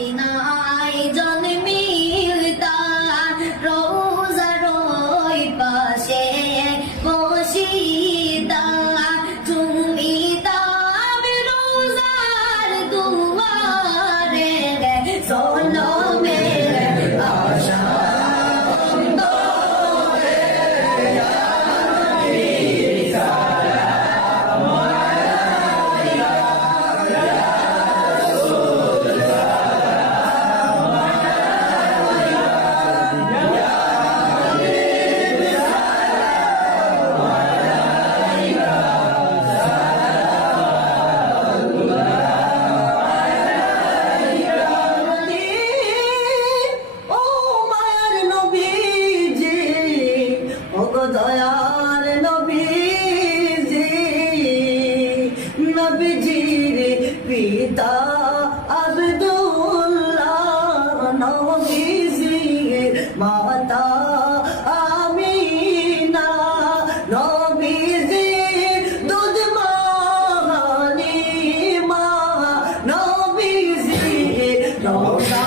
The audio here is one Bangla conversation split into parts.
মদিনায় জন্মিল তার রোজার ওই পাশে বসিতা চুমিতাম রোজার দুয়ারে সোলো মেরে আশা দয়ার নবীজি নবীজির পিতা আব্দুল্লাহ নবীজির মাতা আমিনা নবীজির দুধ মা হালিমা নবীজির রওজা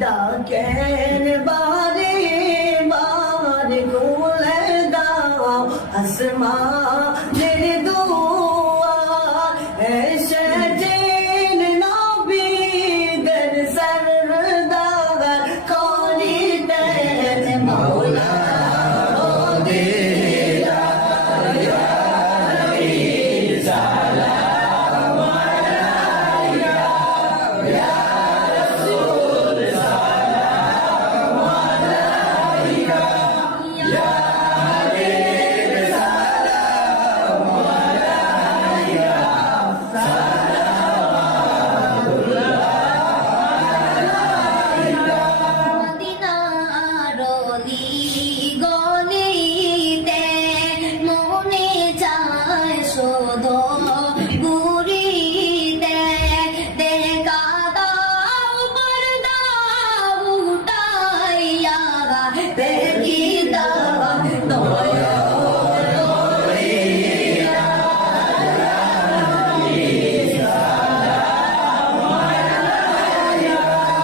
ডাকেন বারে বারে কোলে দাও আসমান